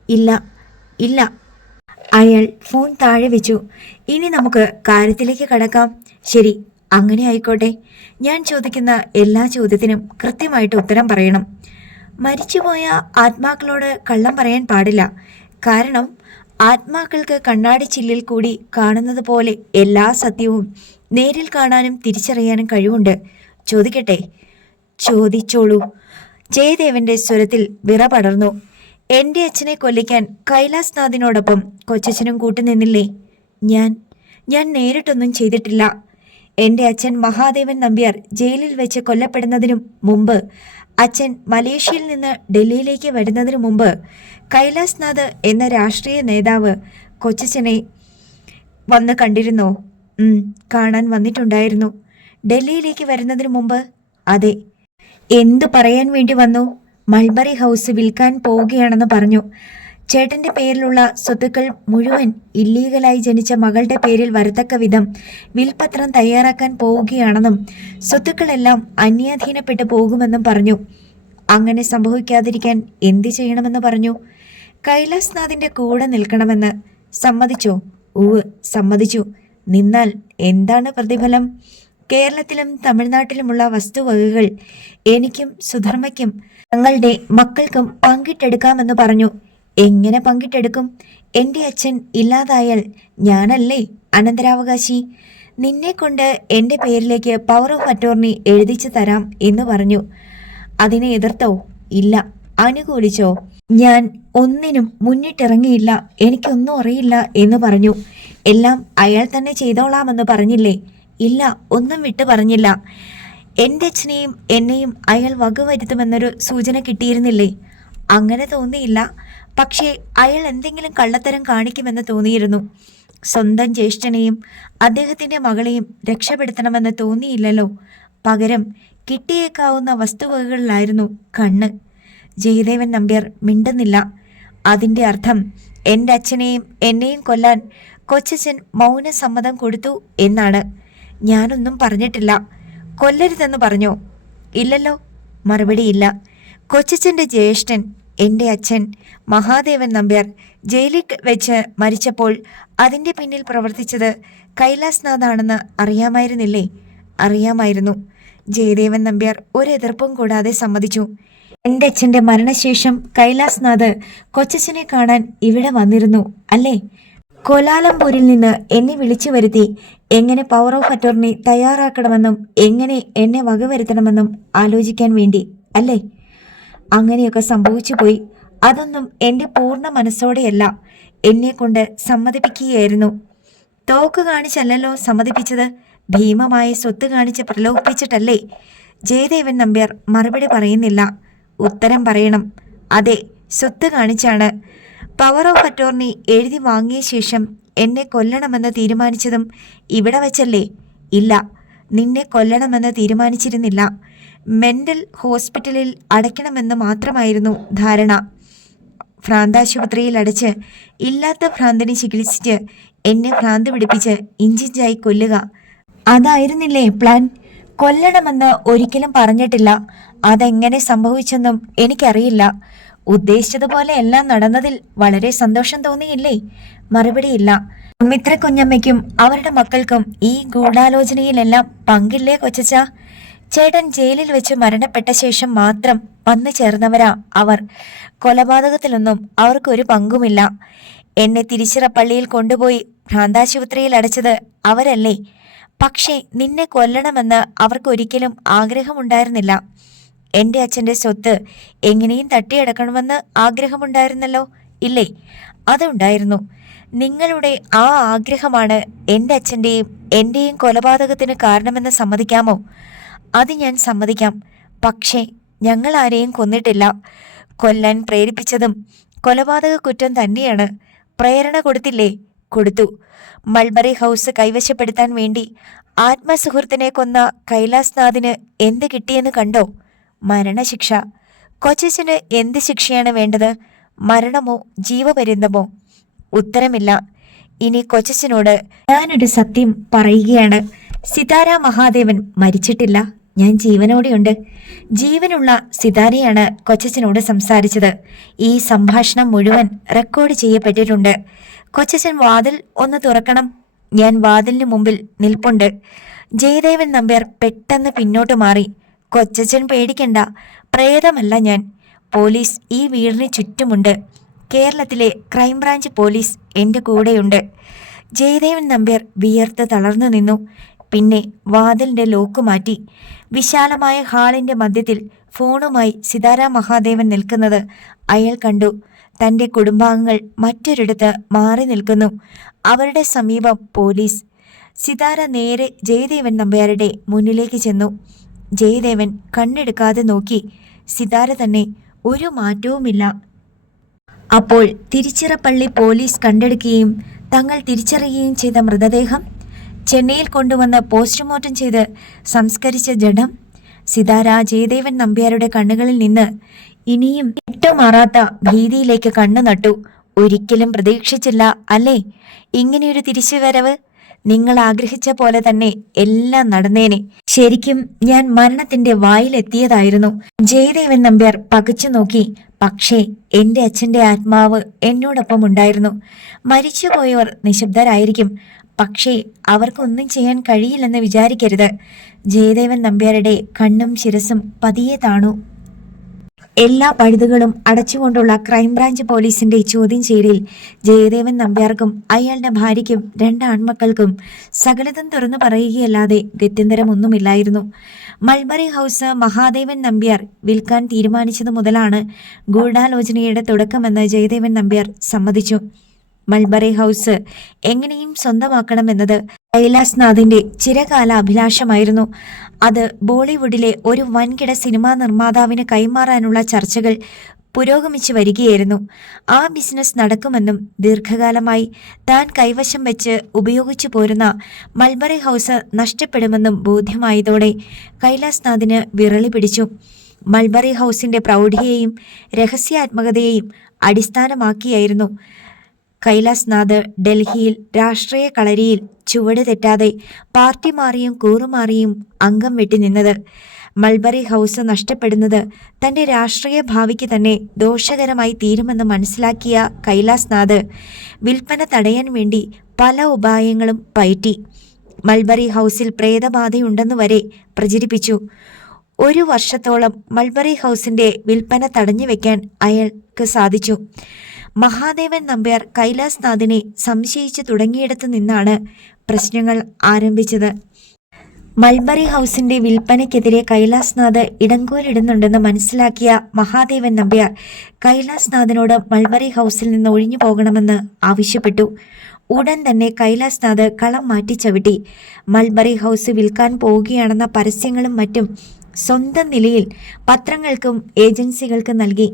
ഇല്ല. അയാൾ ഫോൺ താഴെ വെച്ചു. ഇനി നമുക്ക് കാര്യത്തിലേക്ക് കടക്കാം. ശരി, അങ്ങനെ ആയിക്കോട്ടെ. ഞാൻ ചോദിക്കുന്ന എല്ലാ ചോദ്യത്തിനും കൃത്യമായിട്ട് ഉത്തരം പറയണം. മരിച്ചുപോയ ആത്മാക്കളോട് കള്ളം പറയാൻ പാടില്ല. കാരണം ആത്മാക്കൾക്ക് കണ്ണാടി ചില്ലിൽ കൂടി കാണുന്നത് പോലെ എല്ലാ സത്യവും നേരിൽ കാണാനും തിരിച്ചറിയാനും കഴിവുണ്ട്. ചോദിക്കട്ടെ? ചോദിച്ചോളൂ. ജയദേവന്റെ സ്വരത്തിൽ വിറ പടർന്നു. എൻ്റെ അച്ഛനെ കൊല്ലിക്കാൻ കൈലാസ്നാഥിനോടൊപ്പം കൊച്ചച്ഛനും കൂട്ടുനിന്നില്ലേ? ഞാൻ നേരിട്ടൊന്നും ചെയ്തിട്ടില്ല. എൻ്റെ അച്ഛൻ മഹാദേവൻ നമ്പ്യാർ ജയിലിൽ വെച്ച് കൊല്ലപ്പെടുന്നതിനും മുമ്പ്, അച്ഛൻ മലേഷ്യയിൽ നിന്ന് ഡൽഹിയിലേക്ക് വരുന്നതിനു മുമ്പ് കൈലാസ്നാഥ് എന്ന രാഷ്ട്രീയ നേതാവ് കൊച്ചച്ഛനെ വന്ന് കണ്ടിരുന്നോ? കാണാൻ വന്നിട്ടുണ്ടായിരുന്നു. ഡൽഹിയിലേക്ക് വരുന്നതിനു മുമ്പ്? അതെ. എന്തു പറയാൻ വേണ്ടി വന്നു? മൾബറി ഹൗസ് വിൽക്കാൻ പോവുകയാണെന്ന് പറഞ്ഞു. ചേട്ടൻ്റെ പേരിലുള്ള സ്വത്തുക്കൾ മുഴുവൻ ഇല്ലീഗലായി ജനിച്ച മകളുടെ പേരിൽ വരത്തക്ക വിധം വിൽപത്രം തയ്യാറാക്കാൻ പോവുകയാണെന്നും സ്വത്തുക്കളെല്ലാം അന്യാധീനപ്പെട്ടു പോകുമെന്നും പറഞ്ഞു. അങ്ങനെ സംഭവിക്കാതിരിക്കാൻ എന്തു ചെയ്യണമെന്ന് പറഞ്ഞു? കൈലാസ്നാഥിൻ്റെ കൂടെ നിൽക്കണമെന്ന്. സമ്മതിച്ചോ? സമ്മതിച്ചു. നിന്നാൽ എന്താണ് പ്രതിഫലം? കേരളത്തിലും തമിഴ്നാട്ടിലുമുള്ള വസ്തുവകകൾ എനിക്കും സുധർമ്മയ്ക്കും തങ്ങളുടെ മക്കൾക്കും പങ്കിട്ടെടുക്കാമെന്ന് പറഞ്ഞു. എങ്ങനെ പങ്കിട്ടെടുക്കും? എൻ്റെ അച്ഛൻ ഇല്ലാതായാൽ ഞാനല്ലേ അനന്തരാവകാശി? നിന്നെ കൊണ്ട് എൻ്റെ പേരിലേക്ക് പവർ ഓഫ് അറ്റോർണി എഴുതിച്ചു തരാം എന്ന് പറഞ്ഞു. അതിനെ എതിർത്തോ? ഇല്ല. അനുകൂലിച്ചോ? ഞാൻ ഒന്നിനും മുന്നിട്ടിറങ്ങിയില്ല. എനിക്കൊന്നും അറിയില്ല എന്ന് പറഞ്ഞു. എല്ലാം അയാൾ തന്നെ ചെയ്തോളാമെന്ന് പറഞ്ഞില്ലേ? ഇല്ല, ഒന്നും വിട്ടു പറഞ്ഞില്ല. എൻ്റെ അച്ഛനെയും എന്നെയും അയാൾ വകവരുത്തുമെന്നൊരു സൂചന കിട്ടിയിരുന്നില്ലേ? അങ്ങനെ തോന്നിയില്ല. പക്ഷേ അയാൾ എന്തെങ്കിലും കള്ളത്തരം കാണിക്കുമെന്ന് തോന്നിയിരുന്നു. സ്വന്തം ജ്യേഷ്ഠനെയും അദ്ദേഹത്തിന്റെ മകളെയും രക്ഷപ്പെടുത്തണമെന്ന് തോന്നിയില്ലല്ലോ. പകരം കിട്ടിയേക്കാവുന്ന വസ്തുവകകളിലായിരുന്നു കണ്ണ്. ജയദേവൻ നമ്പ്യാർ മിണ്ടുന്നില്ല. അതിൻ്റെ അർത്ഥം എൻ്റെ അച്ഛനെയും എന്നെയും കൊല്ലാൻ കൊച്ചച്ഛൻ മൗനസമ്മതം കൊടുത്തു എന്നാണ്. ഞാനൊന്നും പറഞ്ഞിട്ടില്ല. കൊല്ലരുതെന്ന് പറഞ്ഞോ? ഇല്ലല്ലോ. മറുപടിയില്ല. കൊച്ചച്ഛൻ്റെ ജ്യേഷ്ഠൻ, എൻ്റെ അച്ഛൻ മഹാദേവൻ നമ്പ്യാർ, ജയിലിൽ വെച്ച് മരിച്ചപ്പോൾ അതിൻ്റെ പിന്നിൽ പ്രവർത്തിച്ചത് കൈലാസ്നാഥാണെന്ന് അറിയാമായിരുന്നില്ലേ? അറിയാമായിരുന്നു. ജയദേവൻ നമ്പ്യാർ ഒരു എതിർപ്പും കൂടാതെ സമ്മതിച്ചു. എൻ്റെ അച്ഛൻ്റെ മരണശേഷം കൈലാസ്നാഥ് കൊച്ചച്ഛനെ കാണാൻ ഇവിടെ വന്നിരുന്നു അല്ലേ? കോലാലംപൂരിൽ നിന്ന് എന്നെ വിളിച്ചു വരുത്തി എങ്ങനെ പവർ ഓഫ് അറ്റോർണി തയ്യാറാക്കണമെന്നും എങ്ങനെ എന്നെ വകവരുത്തണമെന്നും ആലോചിക്കാൻ വേണ്ടി അല്ലേ? അങ്ങനെയൊക്കെ സംഭവിച്ചു പോയി. അതൊന്നും എൻ്റെ പൂർണ്ണ മനസ്സോടെയല്ല, എന്നെ കൊണ്ട് സമ്മതിപ്പിക്കുകയായിരുന്നു. തോക്ക് കാണിച്ചല്ലല്ലോ സമ്മതിപ്പിച്ചത്, ഭീമമായ സ്വത്ത് കാണിച്ച് പ്രലോഭിപ്പിച്ചിട്ടല്ലേ? ജയദേവൻ നമ്പ്യാർ മറുപടി പറയുന്നില്ല. ഉത്തരം പറയണം. അതെ, സ്വത്ത് കാണിച്ചാണ്. പവർ ഓഫ് അറ്റോർണി എഴുതി വാങ്ങിയ ശേഷം എന്നെ കൊല്ലണമെന്ന് തീരുമാനിച്ചതും ഇവിടെ വച്ചല്ലേ? ഇല്ല, നിന്നെ കൊല്ലണമെന്ന് തീരുമാനിച്ചിരുന്നില്ല. മെൻ്റൽ ഹോസ്പിറ്റലിൽ അടയ്ക്കണമെന്ന് മാത്രമായിരുന്നു ധാരണ. ഭ്രാന്താശുപത്രിയിൽ അടച്ച് ഇല്ലാത്ത ഭ്രാന്തിനെ ചികിത്സിച്ച് എന്നെ ഭ്രാന്ത് പിടിപ്പിച്ച് ഇഞ്ചിഞ്ചായി കൊല്ലുക, അതായിരുന്നില്ലേ പ്ലാൻ? കൊല്ലണമെന്ന് ഒരിക്കലും പറഞ്ഞിട്ടില്ല. അതെങ്ങനെ സംഭവിച്ചെന്നും എനിക്കറിയില്ല. ഉദ്ദേശിച്ചതുപോലെ എല്ലാം നടന്നതിൽ വളരെ സന്തോഷം തോന്നിയില്ലേ? മറുപടിയില്ല. മിത്ര കുഞ്ഞമ്മയ്ക്കും അവരുടെ മക്കൾക്കും ഈ ഗൂഢാലോചനയിലെല്ലാം പങ്കില്ലേ കൊച്ചച്ച? ചേട്ടൻ ജയിലിൽ വെച്ച് മരണപ്പെട്ട ശേഷം മാത്രം വന്നു ചേർന്നവരാ അവർ. കൊലപാതകത്തിലൊന്നും അവർക്കൊരു പങ്കുമില്ല. എന്നെ തിരുച്ചിറപ്പള്ളിയിൽ കൊണ്ടുപോയി ഭ്രാന്താശുപത്രിയിൽ അടച്ചത് അവരല്ലേ? പക്ഷേ നിന്നെ കൊല്ലണമെന്ന് അവർക്കൊരിക്കലും ആഗ്രഹമുണ്ടായിരുന്നില്ല. എൻ്റെ അച്ഛൻ്റെ സ്വത്ത് എങ്ങനെയും തട്ടിയെടുക്കണമെന്ന് ആഗ്രഹമുണ്ടായിരുന്നല്ലോ, ഇല്ലേ? അതുണ്ടായിരുന്നു. നിങ്ങളുടെ ആ ആഗ്രഹമാണ് എൻ്റെ അച്ഛൻ്റെയും എൻ്റെയും കൊലപാതകത്തിന് കാരണമെന്ന് സമ്മതിക്കാമോ? അത് ഞാൻ സമ്മതിക്കാം. പക്ഷേ ഞങ്ങൾ ആരെയും കൊന്നിട്ടില്ല. കൊല്ലാൻ പ്രേരിപ്പിച്ചതും കൊലപാതക കുറ്റം തന്നെയാണ്. പ്രേരണ കൊടുത്തില്ലേ? കൊടുത്തു. മൾബറി ഹൗസ് കൈവശപ്പെടുത്താൻ വേണ്ടി ആത്മസുഹൃത്തിനെ കൊന്ന കൈലാസ്നാഥിന് എന്ത് കിട്ടിയെന്ന് കണ്ടോ? മരണശിക്ഷ. കൊച്ചച്ഛന് എന്ത് ശിക്ഷയാണ് വേണ്ടത്? മരണമോ ജീവപര്യന്തമോ? ഉത്തരമില്ല. ഇനി കൊച്ചച്ഛനോട് ഞാനൊരു സത്യം പറയുകയാണ്. സിതാര മഹാദേവൻ മരിച്ചിട്ടില്ല. ഞാൻ ജീവനോടെയുണ്ട്. ജീവനുള്ള സിതാരയാണ് കൊച്ചച്ഛനോട് സംസാരിച്ചത്. ഈ സംഭാഷണം മുഴുവൻ റെക്കോർഡ് ചെയ്യപ്പെട്ടിട്ടുണ്ട്. കൊച്ചച്ഛൻ വാതിൽ ഒന്ന് തുറക്കണം. ഞാൻ വാതിലിന് മുമ്പിൽ നിൽപ്പുണ്ട്. ജയദേവൻ നമ്പ്യാർ പെട്ടെന്ന് പിന്നോട്ട് മാറി. കൊച്ചച്ഛൻ പേടിക്കണ്ട, പ്രേതമല്ല ഞാൻ. പോലീസ് ഈ വീടിന് ചുറ്റുമുണ്ട്. കേരളത്തിലെ ക്രൈംബ്രാഞ്ച് പോലീസ് എൻ്റെ കൂടെയുണ്ട്. ജയദേവൻ നമ്പ്യാർ വിയർത്ത് തളർന്നു നിന്നു. പിന്നെ വാതിലിൻ്റെ ലോക്ക് മാറ്റി. വിശാലമായ ഹാളിൻ്റെ മധ്യത്തിൽ ഫോണുമായി സിതാര മഹാദേവൻ നിൽക്കുന്നത് അയാൾ കണ്ടു. തൻ്റെ കുടുംബാംഗങ്ങൾ മറ്റൊരിടത്ത് മാറി നിൽക്കുന്നു. അവരുടെ സമീപം പോലീസ്. സിതാര നേരെ ജയദേവൻ നമ്പ്യാരുടെ മുന്നിലേക്ക് ചെന്നു. ജയദേവൻ കണ്ണെടുക്കാതെ നോക്കി. സിതാര തന്നെ, ഒരു മാറ്റവുമില്ല. അപ്പോൾ തിരുച്ചിറപ്പള്ളി പോലീസ് കണ്ടെടുക്കുകയും തങ്ങൾ തിരിച്ചറിയുകയും ചെയ്ത മൃതദേഹം, ചെന്നൈയിൽ കൊണ്ടുവന്ന് പോസ്റ്റ്മോർട്ടം ചെയ്ത് സംസ്കരിച്ച ജഡം. സിതാര ജയദേവൻ നമ്പ്യാരുടെ കണ്ണുകളിൽ നിന്ന് ഇനിയും ഇട്ടുമാറാത്ത ഭീതിയിലേക്ക് കണ്ണു നട്ടു. ഒരിക്കലും പ്രതീക്ഷിച്ചില്ല അല്ലേ ഇങ്ങനെയൊരു തിരിച്ചുവരവ്? നിങ്ങൾ ആഗ്രഹിച്ച പോലെ തന്നെ എല്ലാം നടന്നേനെ. ശരിക്കും ഞാൻ മരണത്തിന്റെ വായിലെത്തിയതായിരുന്നു. ജയദേവൻ നമ്പ്യാർ പകച്ചു നോക്കി. പക്ഷേ എൻ്റെ അച്ഛൻ്റെ ആത്മാവ് എന്നോടൊപ്പം ഉണ്ടായിരുന്നു. മരിച്ചുപോയവർ നിശബ്ദരായിരിക്കും, പക്ഷേ അവർക്കൊന്നും ചെയ്യാൻ കഴിയില്ലെന്ന് വിചാരിക്കരുത്. ജയദേവൻ നമ്പ്യാരുടെ കണ്ണും ശിരസും പതിയെ താണു. എല്ലാ പഴുതുകളും അടച്ചുകൊണ്ടുള്ള ക്രൈംബ്രാഞ്ച് പോലീസിന്റെ ചോദ്യം ചെയ്യലിൽ ജയദേവൻ നമ്പ്യാർക്കും അയാളുടെ ഭാര്യയ്ക്കും 2 ആൺമക്കൾക്കും സകലതും തുറന്നു പറയുകയല്ലാതെ ഗത്യന്തരമൊന്നുമില്ലായിരുന്നു. മൾബറി ഹൗസ് മഹാദേവൻ നമ്പ്യാർ വിൽക്കാൻ തീരുമാനിച്ചതു മുതലാണ് ഗൂഢാലോചനയുടെ തുടക്കമെന്ന് ജയദേവൻ നമ്പ്യാർ സമ്മതിച്ചു. മൾബറി ഹൗസ് എങ്ങനെയും സ്വന്തമാക്കണമെന്നത് കൈലാസ്നാഥിന്റെ ചിരകാല അഭിലാഷമായിരുന്നു. അത് ബോളിവുഡിലെ ഒരു വൻകിട സിനിമാ നിർമ്മാതാവിന് കൈമാറാനുള്ള ചർച്ചകൾ പുരോഗമിച്ചു വരികയായിരുന്നു. ആ ബിസിനസ് നടക്കുമെന്നും ദീർഘകാലമായി താൻ കൈവശം വെച്ച് ഉപയോഗിച്ചു പോരുന്ന മൾബറി ഹൗസ് നഷ്ടപ്പെടുമെന്നും ബോധ്യമായതോടെ കൈലാസ്നാഥിന് വിറളി പിടിച്ചു. മൾബറി ഹൗസിന്റെ പ്രൗഢിയെയും രഹസ്യാത്മകതയെയും അടിസ്ഥാനമാക്കിയായിരുന്നു കൈലാസ്നാഥ് ഡൽഹിയിൽ രാഷ്ട്രീയ കളരിയിൽ ചുവട് തെറ്റാതെ പാർട്ടി മാറിയും കൂറുമാറിയും അംഗം വെട്ടി നിന്നത്. മൾബറി ഹൗസ് നഷ്ടപ്പെടുന്നത് തന്റെ രാഷ്ട്രീയ ഭാവിക്ക് തന്നെ ദോഷകരമായി തീരുമെന്ന് മനസ്സിലാക്കിയ കൈലാസ്നാഥ് വിൽപ്പന തടയാൻ വേണ്ടി പല ഉപായങ്ങളും പയറ്റി. മൾബറി ഹൗസിൽ പ്രേതബാധയുണ്ടെന്ന് വരെ പ്രചരിപ്പിച്ചു. 1 വർഷത്തോളം മൾബറി ഹൗസിന്റെ വിൽപ്പന തടഞ്ഞു വെക്കാൻ അയാൾക്ക് സാധിച്ചു. മഹാദേവൻ നമ്പ്യാർ കൈലാസ്നാഥിനെ സംശയിച്ചു തുടങ്ങിയിടത്തു നിന്നാണ് പ്രശ്നങ്ങൾ ആരംഭിച്ചത്. മൾബറി ഹൗസിന്റെ വിൽപ്പനയ്ക്കെതിരെ കൈലാസ്നാഥ് ഇടങ്കോലിടുന്നുണ്ടെന്ന് മനസ്സിലാക്കിയ മഹാദേവൻ നമ്പ്യാർ കൈലാസ്നാഥിനോട് മൾബറി ഹൗസിൽ നിന്ന് ഒഴിഞ്ഞു പോകണമെന്ന് ആവശ്യപ്പെട്ടു. ഉടൻ തന്നെ കൈലാസ്നാഥ് കളം മാറ്റി ചവിട്ടി. മൾബറി ഹൗസ് വിൽക്കാൻ പോവുകയാണെന്ന പരസ്യങ്ങളും മറ്റും സ്വന്തം നിലയിൽ പത്രങ്ങൾക്കും ഏജൻസികൾക്കും നൽകി.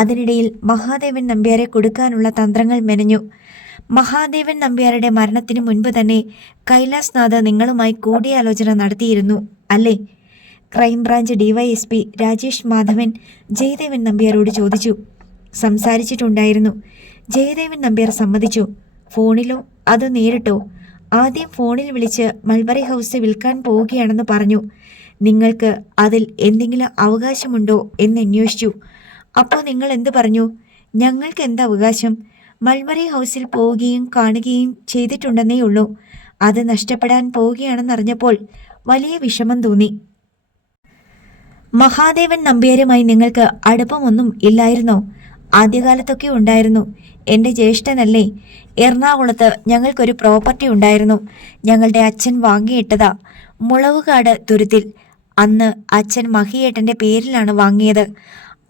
അതിനിടയിൽ മഹാദേവൻ നമ്പ്യാരെ കൊടുക്കാനുള്ള തന്ത്രങ്ങൾ മെനഞ്ഞു. മഹാദേവൻ നമ്പ്യാരുടെ മരണത്തിന് മുൻപ് തന്നെ കൈലാസ്നാഥ് നിങ്ങളുമായി കൂടിയാലോചന നടത്തിയിരുന്നു അല്ലേ? ക്രൈംബ്രാഞ്ച് ഡിവൈഎസ്പി രാജേഷ് മാധവൻ ജയദേവൻ നമ്പ്യാരോട് ചോദിച്ചു. സംസാരിച്ചിട്ടുണ്ടായിരുന്നു. ജയദേവൻ നമ്പ്യാർ സമ്മതിച്ചു. ഫോണിലോ അതോ നേരിട്ടോ? ആദ്യം ഫോണിൽ വിളിച്ച് മൾബറി ഹൗസ് വിൽക്കാൻ പോവുകയാണെന്ന് പറഞ്ഞു. നിങ്ങൾക്ക് അതിൽ എന്തെങ്കിലും അവകാശമുണ്ടോ എന്ന് അന്വേഷിച്ചു. അപ്പോൾ നിങ്ങൾ എന്ത് പറഞ്ഞു? ഞങ്ങൾക്ക് എന്ത് അവകാശം? മൾബറി ഹൗസിൽ പോവുകയും കാണുകയും ചെയ്തിട്ടുണ്ടെന്നേ ഉള്ളൂ. അത് നഷ്ടപ്പെടാൻ പോവുകയാണെന്നറിഞ്ഞപ്പോൾ വലിയ വിഷമം തോന്നി. മഹാദേവൻ നമ്പ്യാരുമായി നിങ്ങൾക്ക് അടുപ്പമൊന്നും ഇല്ലായിരുന്നോ? ആദ്യകാലത്തൊക്കെ ഉണ്ടായിരുന്നു. എൻ്റെ ജ്യേഷ്ഠനല്ലേ? എറണാകുളത്ത് ഞങ്ങൾക്കൊരു പ്രോപ്പർട്ടി ഉണ്ടായിരുന്നു. ഞങ്ങളുടെ അച്ഛൻ വാങ്ങിയിട്ടതാ, മുളവുകാട് തുരുത്തിൽ. അന്ന് അച്ഛൻ മഹിയേട്ടൻ്റെ പേരിലാണ് വാങ്ങിയത്.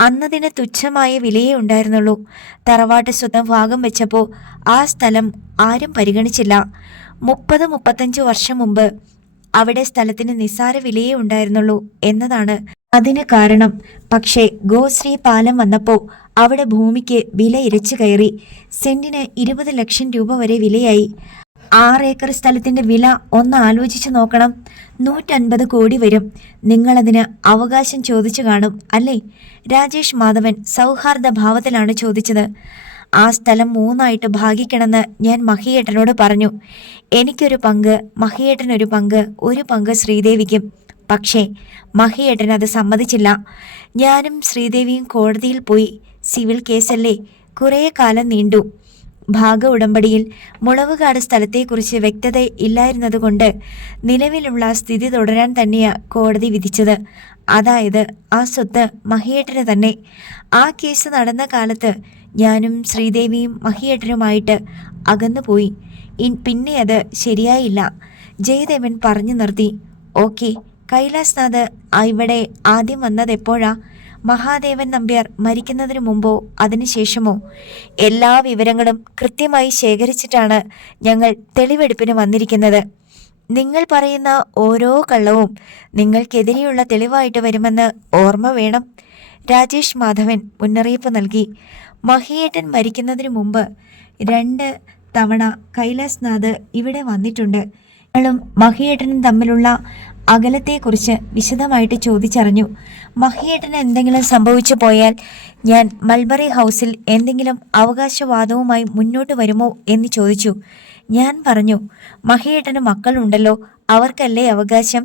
അന്നതിന് തുച്ഛമായ വിലയേ ഉണ്ടായിരുന്നുള്ളൂ. തറവാട്ട് സ്വന്തം ഭാഗം വെച്ചപ്പോൾ ആ സ്ഥലം ആരും പരിഗണിച്ചില്ല. 30-35 വർഷം മുമ്പ് അവിടെ സ്ഥലത്തിന് നിസ്സാര വിലയേ ഉണ്ടായിരുന്നുള്ളൂ എന്നതാണ് അതിന് കാരണം. പക്ഷേ ഗോശ്രീ പാലം വന്നപ്പോൾ അവിടെ ഭൂമിക്ക് വില ഇരച്ചു കയറി. സെന്റിന് 20 ലക്ഷം രൂപ വരെ വിലയായി. 6 ഏക്കർ സ്ഥലത്തിന്റെ വില ഒന്ന് ആലോചിച്ചു നോക്കണം. 150 കോടി വരും. നിങ്ങളതിന് അവകാശം ചോദിച്ചു കാണും അല്ലേ? രാജേഷ് മാധവൻ സൗഹാർദ്ദ ഭാവത്തിലാണ് ചോദിച്ചത്. ആ സ്ഥലം 3ആയിട്ട് ഭാഗിക്കണമെന്ന് ഞാൻ മഹിയേട്ടനോട് പറഞ്ഞു. എനിക്കൊരു പങ്ക്, മഹിയേട്ടനൊരു പങ്ക്, ഒരു പങ്ക് ശ്രീദേവിക്കും. പക്ഷേ മഹിയേട്ടൻ അത് സമ്മതിച്ചില്ല. ഞാനും ശ്രീദേവിയും കോടതിയിൽ പോയി. സിവിൽ കേസല്ലേ, കുറേ കാലം നീണ്ടു. ഭാഗ ഉടമ്പടിയിൽ മുളവുകാട് സ്ഥലത്തെക്കുറിച്ച് വ്യക്തത ഇല്ലായിരുന്നതുകൊണ്ട് നിലവിലുള്ള സ്ഥിതി തുടരാൻ തന്നെയാണ് കോടതി വിധിച്ചത്. അതായത് ആ സ്വത്ത് മഹിയേട്ടന് തന്നെ. ആ കേസ് നടന്ന കാലത്ത് ഞാനും ശ്രീദേവിയും മഹിയേട്ടനുമായിട്ട് അകന്നുപോയി. പിന്നെ അത് ശരിയായില്ല. ജയദേവൻ പറഞ്ഞു നിർത്തി. ഓക്കെ, കൈലാസ്നാഥ് ഇവിടെ ആദ്യം വന്നത് എപ്പോഴാ? മഹാദേവൻ നമ്പ്യാർ മരിക്കുന്നതിന് മുമ്പോ അതിനുശേഷമോ? എല്ലാ വിവരങ്ങളും കൃത്യമായി ശേഖരിച്ചിട്ടാണ് ഞങ്ങൾ തെളിവെടുപ്പിന് വന്നിരിക്കുന്നത്. നിങ്ങൾ പറയുന്ന ഓരോ കള്ളവും നിങ്ങൾക്കെതിരെയുള്ള തെളിവായിട്ട് വരുമെന്ന് ഓർമ്മ വേണം. രാജേഷ് മാധവൻ മുന്നറിയിപ്പ് നൽകി. മഹിയേട്ടൻ മരിക്കുന്നതിന് മുമ്പ് 2 തവണ കൈലാസ്നാഥ് ഇവിടെ വന്നിട്ടുണ്ട്. ഞങ്ങളും മഹിയേട്ടനും തമ്മിലുള്ള അകലത്തെക്കുറിച്ച് വിശദമായിട്ട് ചോദിച്ചറിഞ്ഞു. മഹിയേട്ടന് എന്തെങ്കിലും സംഭവിച്ചു പോയാൽ ഞാൻ മൾബറി ഹൗസിൽ എന്തെങ്കിലും അവകാശവാദവുമായി മുന്നോട്ട് വരുമോ എന്ന് ചോദിച്ചു. ഞാൻ പറഞ്ഞു, മഹിയേട്ടന് മക്കളുണ്ടല്ലോ, അവർക്കല്ലേ അവകാശം.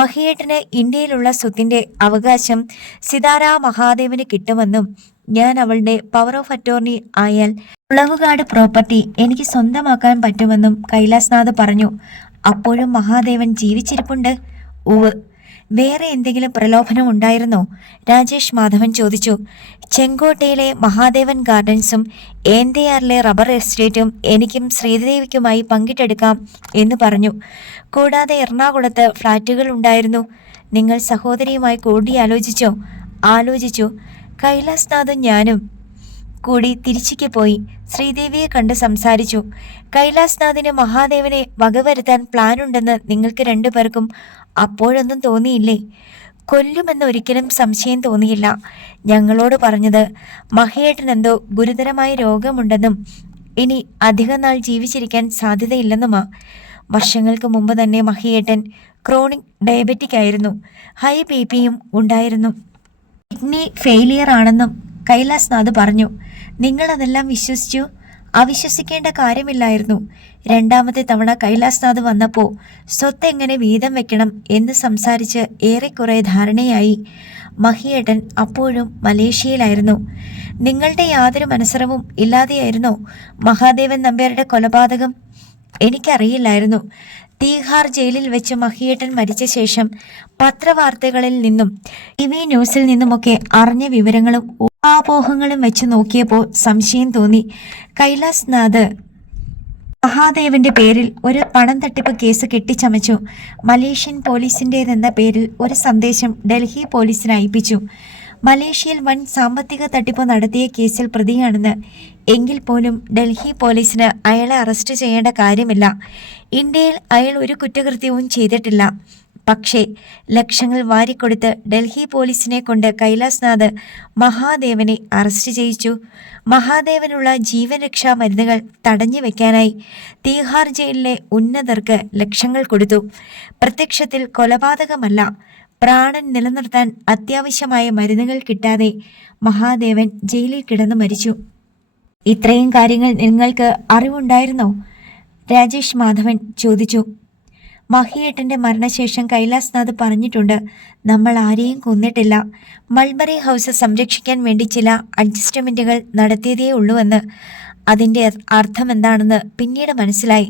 മഹിയേട്ടന് ഇന്ത്യയിലുള്ള സ്വത്തിൻ്റെ അവകാശം സിതാരാ മഹാദേവന് കിട്ടുമെന്നും ഞാൻ അവളുടെ പവർ ഓഫ് അറ്റോർണി ആയാൽ മുളവുകാട് പ്രോപ്പർട്ടി എനിക്ക് സ്വന്തമാക്കാൻ പറ്റുമെന്നും കൈലാസ്നാഥ് പറഞ്ഞു. അപ്പോഴും മഹാദേവൻ ജീവിച്ചിരിപ്പുണ്ട്? ഉവ്. വേറെ എന്തെങ്കിലും പ്രലോഭനം ഉണ്ടായിരുന്നോ? രാജേഷ് മാധവൻ ചോദിച്ചു. ചെങ്കോട്ടയിലെ മഹാദേവൻ ഗാർഡൻസും ഏന്തയാറിലെ റബ്ബർ എസ്റ്റേറ്റും എനിക്കും ശ്രീദേവിക്കുമായി പങ്കിട്ടെടുക്കാം എന്ന് പറഞ്ഞു. കൂടാതെ എറണാകുളത്ത് ഫ്ലാറ്റുകൾ ഉണ്ടായിരുന്നു. നിങ്ങൾ സഹോദരിയുമായി കൂടിയാലോചിച്ചോ? ആലോചിച്ചു. കൈലാസ്നാഥും ഞാനും കൂടി തിരിച്ചിക്ക് പോയി ശ്രീദേവിയെ കണ്ട് സംസാരിച്ചു. കൈലാസ്നാഥിന് മഹാദേവനെ വകവരുത്താൻ പ്ലാനുണ്ടെന്ന് നിങ്ങൾക്ക് 2 പേർക്കും അപ്പോഴൊന്നും തോന്നിയില്ലേ? കൊല്ലുമെന്ന് ഒരിക്കലും സംശയം തോന്നിയില്ല. ഞങ്ങളോട് പറഞ്ഞത് മഹിയേട്ടൻ എന്തോ ഗുരുതരമായ രോഗമുണ്ടെന്നും ഇനി അധികം നാൾ ജീവിച്ചിരിക്കാൻ സാധ്യതയില്ലെന്നുമാ. വർഷങ്ങൾക്ക് മുമ്പ് തന്നെ മഹിയേട്ടൻ ക്രോണിക് ഡയബറ്റിക് ആയിരുന്നു. ഹൈ BP യും ഉണ്ടായിരുന്നു. കിഡ്നി ഫെയിലിയർ ആണെന്നും കൈലാസ്നാഥ് പറഞ്ഞു. നിങ്ങളതെല്ലാം വിശ്വസിച്ചു? അവിശ്വസിക്കേണ്ട കാര്യമില്ലായിരുന്നു. രണ്ടാമത്തെ തവണ കൈലാസ്നാഥ് വന്നപ്പോൾ സ്വത്ത് എങ്ങനെ വീതം വെക്കണം എന്ന് സംസാരിച്ച് ഏറെക്കുറെ ധാരണയായി. മഹിയേട്ടൻ അപ്പോഴും മലേഷ്യയിലായിരുന്നു. നിങ്ങളുടെ യാതൊരു മനസ്സറവും ഇല്ലാതെയായിരുന്നോ മഹാദേവൻ നമ്പ്യാരുടെ കൊലപാതകം? എനിക്കറിയില്ലായിരുന്നു. തീഹാർ ജയിലിൽ വെച്ച് മഹിയേട്ടൻ മരിച്ച ശേഷം പത്രവാർത്തകളിൽ നിന്നും TV ന്യൂസിൽ നിന്നുമൊക്കെ അറിഞ്ഞ വിവരങ്ങളും ഊഹാപോഹങ്ങളും വെച്ച് നോക്കിയപ്പോൾ സംശയം തോന്നി. കൈലാസ്നാഥ് മഹാദേവന്റെ പേരിൽ ഒരു പണം തട്ടിപ്പ് കേസ് കെട്ടിച്ചമച്ചു. മലേഷ്യൻ പോലീസിൻ്റെതെന്ന പേരിൽ ഒരു സന്ദേശം ഡൽഹി പോലീസിന് അയപ്പിച്ചു. മലേഷ്യയിൽ വൻ സാമ്പത്തിക തട്ടിപ്പ് നടത്തിയ കേസിൽ പ്രതിയാണെന്ന്. എങ്കിൽ പോലും ഡൽഹി പോലീസിന് അയാളെ അറസ്റ്റ് ചെയ്യേണ്ട കാര്യമില്ല. ഇന്ത്യയിൽ അയാൾ ഒരു കുറ്റകൃത്യവും ചെയ്തിട്ടില്ല. പക്ഷേ ലക്ഷങ്ങൾ വാരിക്കൊടുത്ത് ഡൽഹി പോലീസിനെ കൊണ്ട് കൈലാസ്നാഥ് മഹാദേവനെ അറസ്റ്റ് ചെയ്യിച്ചു. മഹാദേവനുള്ള ജീവൻ രക്ഷാ മരുന്നുകൾ തടഞ്ഞു വെക്കാനായി തീഹാർ ജയിലിലെ ഉന്നതർക്ക് ലക്ഷങ്ങൾ കൊടുത്തു. പ്രത്യക്ഷത്തിൽ കൊലപാതകമല്ല, പ്രാണൻ നിലനിർത്താൻ അത്യാവശ്യമായ മരുന്നുകൾ കിട്ടാതെ മഹാദേവൻ ജയിലിൽ കിടന്നു മരിച്ചു. ഇത്രയും കാര്യങ്ങൾ നിങ്ങൾക്ക് അറിവുണ്ടായിരുന്നോ? രാജേഷ് മാധവൻ ചോദിച്ചു. മഹിയേട്ടൻ്റെ മരണശേഷം കൈലാസ്നാഥ് പറഞ്ഞിട്ടുണ്ട്, നമ്മൾ ആരെയും കൊന്നിട്ടില്ല. മൾബറി ഹൗസ് സംരക്ഷിക്കാൻ വേണ്ടി ചില അഡ്ജസ്റ്റ്മെൻറ്റുകൾ നടത്തിയതേ ഉള്ളൂവെന്ന്. അതിൻ്റെ അർത്ഥം എന്താണെന്ന് പിന്നീട് മനസ്സിലായി.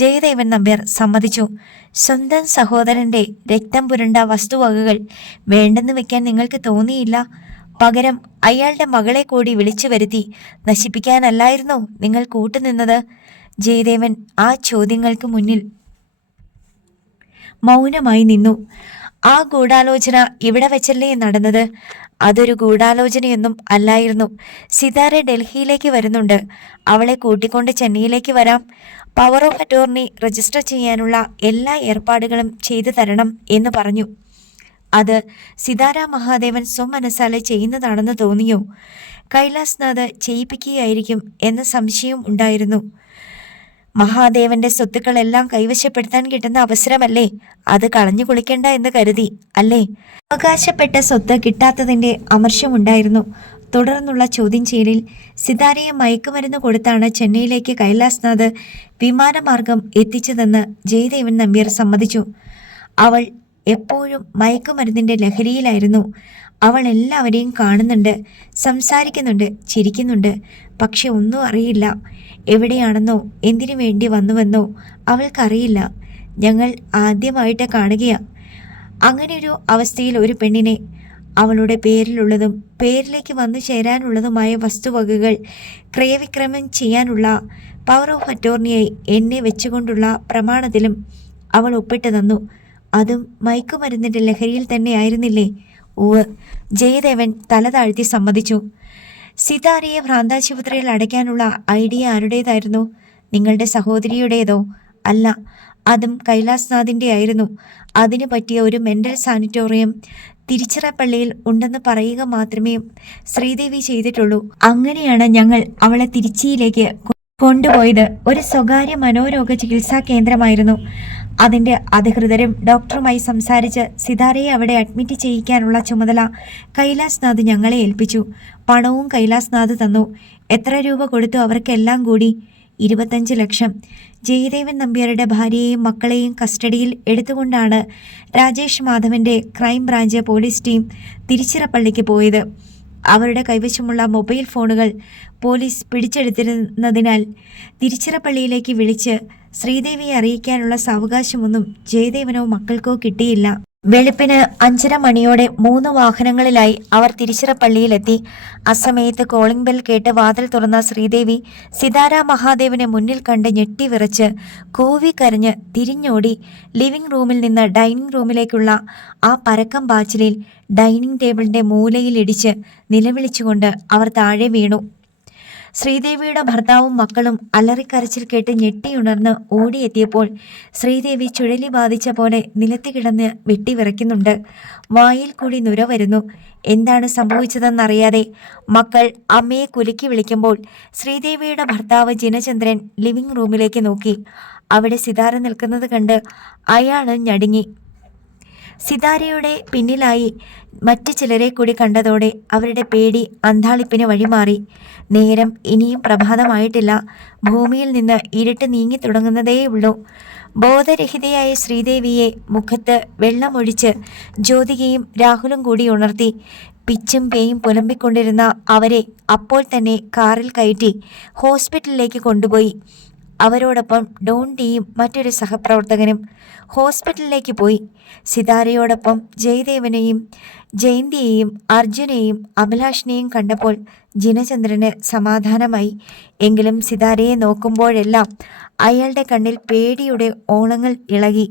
ജയദേവൻ നമ്പ്യാർ സമ്മതിച്ചു. സ്വന്തം സഹോദരൻ്റെ രക്തം പുരണ്ട വസ്തുവകകൾ വേണ്ടെന്ന് വെക്കാൻ നിങ്ങൾക്ക് തോന്നിയില്ല? പകരം അയാളുടെ മകളെ കൂടി വിളിച്ചു വരുത്തി നശിപ്പിക്കാനല്ലായിരുന്നോ നിങ്ങൾ കൂട്ടുനിന്നത്? ജയദേവൻ ആ ചോദ്യങ്ങൾക്ക് മുന്നിൽ മൗനമായി നിന്നു. ആ ഗൂഢാലോചന ഇവിടെ വെച്ചല്ലേ നടന്നത്? അതൊരു ഗൂഢാലോചനയൊന്നും അല്ലായിരുന്നു. സിതാര ഡൽഹിയിലേക്ക് വരുന്നുണ്ട്. അവളെ കൂട്ടിക്കൊണ്ട് ചെന്നൈയിലേക്ക് വരാം. പവർ ഓഫ് അറ്റോർണി രജിസ്റ്റർ ചെയ്യാനുള്ള എല്ലാ ഏർപ്പാടുകളും ചെയ്തു തരണം എന്ന് പറഞ്ഞു. അത് സിതാര മഹാദേവൻ സ്വമനസാലെ ചെയ്യുന്നതാണെന്ന് തോന്നിയോ? കൈലാസ്നാഥ് ചെയ്യിപ്പിക്കുകയായിരിക്കും എന്ന സംശയം ഉണ്ടായിരുന്നു. മഹാദേവന്റെ സ്വത്തുക്കളെല്ലാം കൈവശപ്പെടുത്താൻ കിട്ടുന്ന അവസരമല്ലേ, അത് കളഞ്ഞു കുളിക്കണ്ട എന്ന് കരുതി അല്ലേ? അവകാശപ്പെട്ട സ്വത്ത് കിട്ടാത്തതിന്റെ അമർഷമുണ്ടായിരുന്നു. തുടർന്നുള്ള ചോദ്യം ചെയ്യലിൽ സിതാരയെ മയക്കുമരുന്ന് കൊടുത്താണ് ചെന്നൈയിലേക്ക് കൈലാസ്നാഥ് വിമാനമാർഗം എത്തിച്ചതെന്ന് ജയദേവൻ നമ്പ്യാർ സമ്മതിച്ചു. അവൾ എപ്പോഴും മയക്കുമരുന്നിന്റെ ലഹരിയിലായിരുന്നു. അവൾ എല്ലാവരെയും കാണുന്നുണ്ട്, സംസാരിക്കുന്നുണ്ട്, ചിരിക്കുന്നുണ്ട്. പക്ഷെ ഒന്നും അറിയില്ല. എവിടെയാണെന്നോ എന്തിനു വേണ്ടി വന്നുവെന്നോ അവൾക്കറിയില്ല. ഞങ്ങൾ ആദ്യമായിട്ട് കാണുകയാ. അങ്ങനെയൊരു അവസ്ഥയിൽ ഒരു പെണ്ണിനെ അവളുടെ പേരിലുള്ളതും പേരിലേക്ക് വന്നു ചേരാനുള്ളതുമായ വസ്തുവകകൾ ക്രയവിക്രയം ചെയ്യാനുള്ള പവർ ഓഫ് അറ്റോർണിയായി എന്നെ വെച്ചുകൊണ്ടുള്ള പ്രമാണത്തിലും അവൾ ഒപ്പിട്ട് തന്നു. അതും മയക്കുമരുന്നിൻ്റെ ലഹരിയിൽ തന്നെ ആയിരുന്നില്ലേ? ഉവ്. ജയദേവൻ തല താഴ്ത്തി സമ്മതിച്ചു. സിതാരയെ ഭ്രാന്താശുപത്രിയിൽ അടയ്ക്കാനുള്ള ഐഡിയ ആരുടേതായിരുന്നു? നിങ്ങളുടെ സഹോദരിയുടേതോ? അല്ല, അതും കൈലാസ്നാഥിൻ്റെ ആയിരുന്നു. അതിനു പറ്റിയ ഒരു മെൻ്റൽ സാനിറ്റോറിയം തിരുച്ചിറപ്പള്ളിയിൽ ഉണ്ടെന്ന് പറയുക മാത്രമേ ശ്രീദേവി ചെയ്തിട്ടുള്ളൂ. അങ്ങനെയാണ് ഞങ്ങൾ അവളെ തിരുച്ചിയിലേക്ക് കൊണ്ടുപോയത്. ഒരു സ്വകാര്യ മനോരോഗ ചികിത്സാ കേന്ദ്രമായിരുന്നു. അതിൻ്റെ അധികൃതരും ഡോക്ടറുമായി സംസാരിച്ച് സിതാരയെ അവിടെ അഡ്മിറ്റ് ചെയ്യിക്കാനുള്ള ചുമതല കൈലാസ്നാഥ് ഞങ്ങളെ ഏൽപ്പിച്ചു. പണവും കൈലാസ്നാഥ് തന്നു. എത്ര രൂപ കൊടുത്തു അവർക്കെല്ലാം കൂടി? 25 ലക്ഷം. ജയദേവൻ നമ്പ്യാരുടെ ഭാര്യയെയും മക്കളെയും കസ്റ്റഡിയിൽ എടുത്തുകൊണ്ടാണ് രാജേഷ് മാധവൻ്റെ ക്രൈം ബ്രാഞ്ച് പോലീസ് ടീം തിരുച്ചിറപ്പള്ളിക്ക് പോയത്. അവരുടെ കൈവശമുള്ള മൊബൈൽ ഫോണുകൾ പോലീസ് പിടിച്ചെടുത്തിരുന്നതിനാൽ തിരുച്ചിറപ്പള്ളിയിലേക്ക് വിളിച്ച് ശ്രീദേവിയെ അറിയിക്കാനുള്ള സാവകാശമൊന്നും ജയദേവനോ മക്കൾക്കോ കിട്ടിയില്ല. വെളുപ്പിന് 5:30 മണിയോടെ 3 വാഹനങ്ങളിലായി അവർ തിരുച്ചിറപ്പള്ളിയിലെത്തി. അസമയത്ത് കോളിംഗ് ബെൽ കേട്ട് വാതിൽ തുറന്ന ശ്രീദേവി സിതാര മഹാദേവനെ മുന്നിൽ കണ്ട് ഞെട്ടിവിറച്ച് കൂവിക്കരഞ്ഞ് തിരിഞ്ഞോടി ലിവിംഗ് റൂമിൽ നിന്ന് ഡൈനിങ് റൂമിലേക്കുള്ള ആ പരക്കം പാച്ചിലിൽ ഡൈനിങ് ടേബിളിൻ്റെ മൂലയിൽ ഇടിച്ച് നിലവിളിച്ചുകൊണ്ട് അവർ താഴെ വീണു. ശ്രീദേവിയുടെ ഭർത്താവും മക്കളും അലറിക്കരച്ചിൽ കേട്ട് ഞെട്ടിയുണർന്ന് ഓടിയെത്തിയപ്പോൾ ശ്രീദേവി ചുഴലി ബാധിച്ച പോലെ നിലത്ത് കിടന്ന് വെട്ടിവിറയ്ക്കുന്നുണ്ട്. വായിൽ കൂടി നുര വരുന്നു. എന്താണ് സംഭവിച്ചതെന്നറിയാതെ മക്കൾ അമ്മയെ കുലുക്കി വിളിക്കുമ്പോൾ ശ്രീദേവിയുടെ ഭർത്താവ് ജിനചന്ദ്രൻ ലിവിംഗ് റൂമിലേക്ക് നോക്കി. അവിടെ സിതാര നിൽക്കുന്നത് കണ്ട് അയാൾ ഞടുങ്ങി. സിതാരയുടെ പിന്നിലായി മറ്റു ചിലരെ കൂടി കണ്ടതോടെ അവരുടെ പേടി അന്താളിപ്പിന് വഴിമാറി. നേരം ഇനിയും പ്രഭാതമായിട്ടില്ല. ഭൂമിയിൽ നിന്ന് ഇരുട്ട് നീങ്ങി തുടങ്ങുന്നതേയുള്ളൂ. ബോധരഹിതയായ ശ്രീദേവിയെ മുഖത്ത് വെള്ളമൊഴിച്ച് ജ്യോതികയും രാഹുലും കൂടി ഉണർത്തി. പിച്ചും പേയും പുലമ്പിക്കൊണ്ടിരുന്ന അവരെ അപ്പോൾ തന്നെ കാറിൽ കയറ്റി ഹോസ്പിറ്റലിലേക്ക് കൊണ്ടുപോയി. അവരോടൊപ്പം ഡോൺ ഡിയും മറ്റൊരു സഹപ്രവർത്തകനും ഹോസ്പിറ്റലിലേക്ക് പോയി. സിതാരയോടൊപ്പം ജയദേവനെയും ജയന്തിയെയും അർജുനെയും അഭിലാഷിനെയും കണ്ടപ്പോൾ ജിനചന്ദ്രന് സമാധാനമായി. എങ്കിലും സിതാരയെ നോക്കുമ്പോഴെല്ലാം അയാളുടെ കണ്ണിൽ പേടിയുടെ ഓളങ്ങൾ ഇളകി.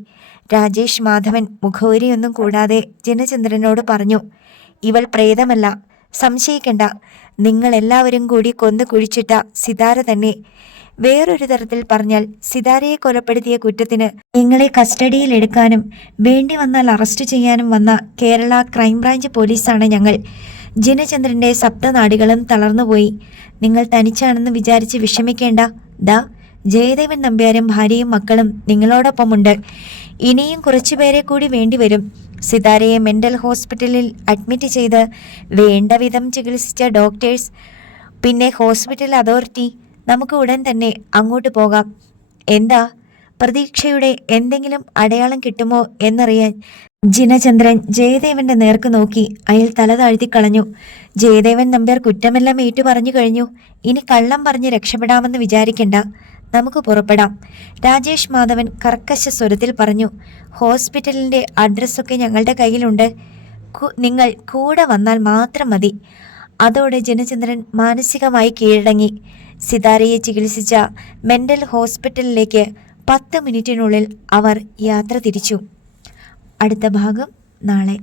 രാജേഷ് മാധവൻ മുഖവരിയൊന്നും കൂടാതെ ജിനചന്ദ്രനോട് പറഞ്ഞു, ഇവൾ പ്രേതമല്ല, സംശയിക്കണ്ട. നിങ്ങളെല്ലാവരും കൂടി കൊന്നു കുഴിച്ചിട്ട സിതാര തന്നെ. വേറൊരു തരത്തിൽ പറഞ്ഞാൽ സിതാരയെ കൊലപ്പെടുത്തിയ കുറ്റത്തിന് നിങ്ങളെ കസ്റ്റഡിയിൽ എടുക്കാനും വേണ്ടി വന്നാൽ അറസ്റ്റ് ചെയ്യാനും വന്ന കേരള ക്രൈംബ്രാഞ്ച് പോലീസാണ് ഞങ്ങൾ. ജിനചന്ദ്രന്റെ സപ്തനാടികളും തളർന്നുപോയി. നിങ്ങൾ തനിച്ചാണെന്ന് വിചാരിച്ച് വിഷമിക്കേണ്ട. ദാ ജയദേവൻ നമ്പ്യാരും ഭാര്യയും മക്കളും നിങ്ങളോടൊപ്പമുണ്ട്. ഇനിയും കുറച്ചുപേരെ കൂടി വേണ്ടിവരും. സിതാരയെ മെന്റൽ ഹോസ്പിറ്റലിൽ അഡ്മിറ്റ് ചെയ്ത് വേണ്ട വിധം ചികിത്സിച്ച ഡോക്ടേഴ്സ്, പിന്നെ ഹോസ്പിറ്റൽ അതോറിറ്റി. നമുക്ക് ഉടൻ തന്നെ അങ്ങോട്ട് പോകാം. എന്താ, പ്രതീക്ഷയുടെ എന്തെങ്കിലും അടയാളം കിട്ടുമോ എന്നറിയാൻ ജിനചന്ദ്രൻ ജയദേവന്റെ നേർക്ക് നോക്കി. അയാൾ തല താഴ്ത്തിക്കളഞ്ഞു. ജയദേവൻ നമ്പ്യാർ കുറ്റമെല്ലാം ഏറ്റു പറഞ്ഞു കഴിഞ്ഞു. ഇനി കള്ളം പറഞ്ഞ് രക്ഷപ്പെടാമെന്ന് വിചാരിക്കണ്ട. നമുക്ക് പുറപ്പെടാം. രാജേഷ് മാധവൻ കർക്കശ സ്വരത്തിൽ പറഞ്ഞു. ഹോസ്പിറ്റലിന്റെ അഡ്രസ്സൊക്കെ ഞങ്ങളുടെ കയ്യിലുണ്ട്. നിങ്ങൾ കൂടെ വന്നാൽ മാത്രം മതി. അതോടെ ജിനചന്ദ്രൻ മാനസികമായി കീഴടങ്ങി. സിതാരയെ ചികിത്സിച്ച മെന്റൽ ഹോസ്പിറ്റലിലേക്ക് 10 മിനിറ്റിനുള്ളിൽ അവർ യാത്ര തിരിച്ചു. അടുത്ത ഭാഗം നാളെ.